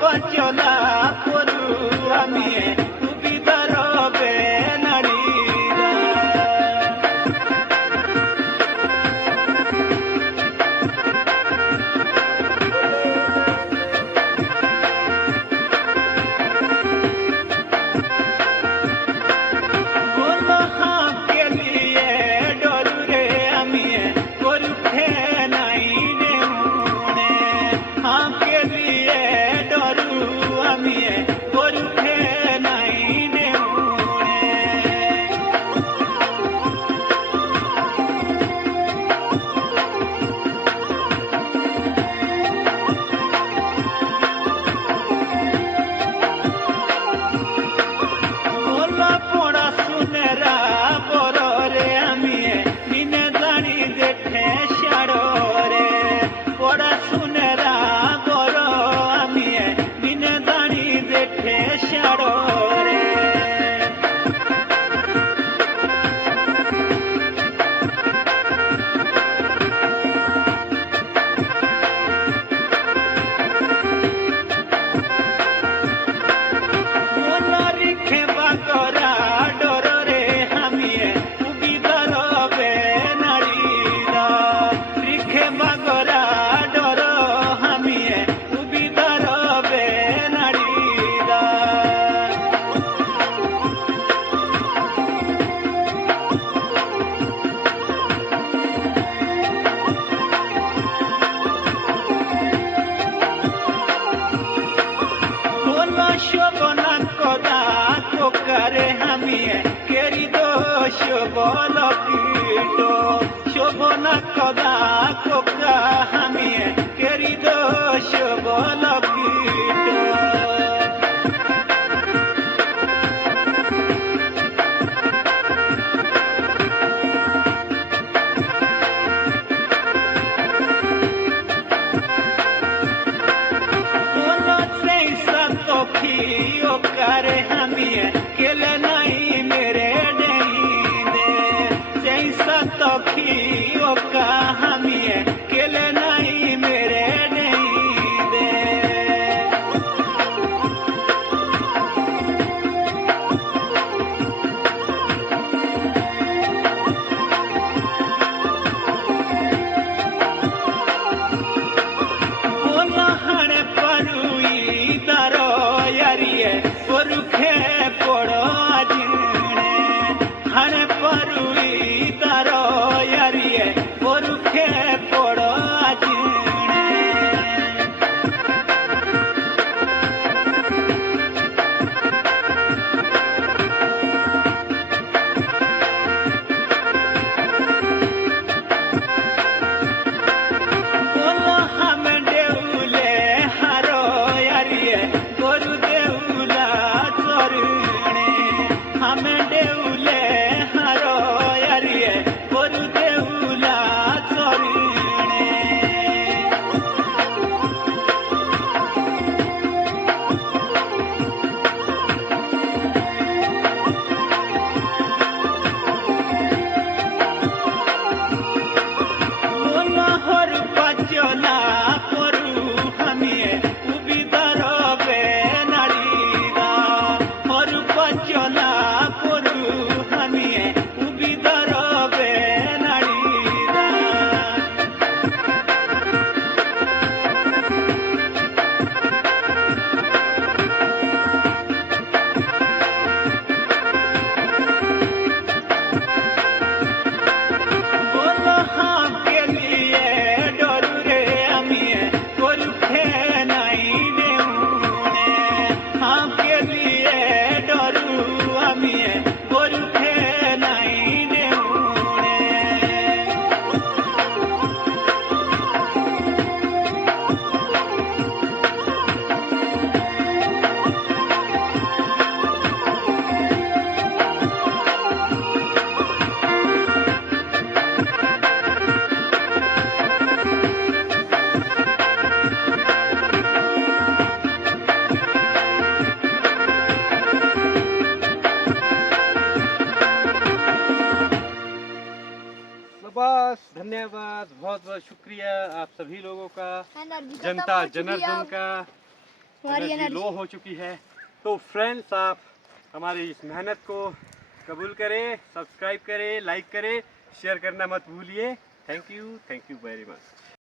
পাচলা করু আমি সুবিধার বে নারীরা বলো হাঁকে দিয়ে ডরুরে আমি করুখে নাই রে মনে হাঁকে দিয়ে ডরু আমি করুখে নাই রে মনে বলো পড়াশুনেরা বড়রে আমি মিনে জানি দেখে সাড়রে পড়াশুনেরা বড় আমি মিনে জানি দেখে সাড়রে রিখে বাগরা ডরে আমি সুবিধার বে নারীরা রিখে বাগরা ডর আমি সুবিধার বে নারীরা বলো শোভনা কদা কোকারে আমি কেরি দোষ বল কীট শোভনা কদা কোকা আমি কেরি দোষ বল কীট বলো সেই সতী ওকারে আমি কেলে নাই মেরে নেই দে সেই সতী ওকা আমি কেলে নাই মেরে নেই দে বলো হাড়ে পারুই দারিয়ে পরুখে পড়ো আজিনে হাড়ে পারুই দারিয়ে পরুখে পড়ো আজিনে বলো হামে দেউলে হারো আরিয়ে গরু দেউলা চরণে হামে দেউলে হারো আরিয়ে গরু দেউলা চরণে বলো হর পাচলা করু আমি সুবিধার বে নারীরা হর পাচলা করু আমি সুবিধার বে নারীরা বলো হাঁকে দিয়ে ডরুরে আমি করুখে নাই রে মনে হাঁকে দিয়ে ডরু আমি করুখে নাই রে মনে बस धन्यवाद, बहुत बहुत शुक्रिया आप सभी लोगों का, जनता जनार्दन का। हमारी एनर्जी लो हो चुकी है। तो फ्रेंड्स, आप हमारी इस मेहनत को कबूल करें, सब्सक्राइब करें, लाइक करें, शेयर करना मत भूलिए। Thank you very much.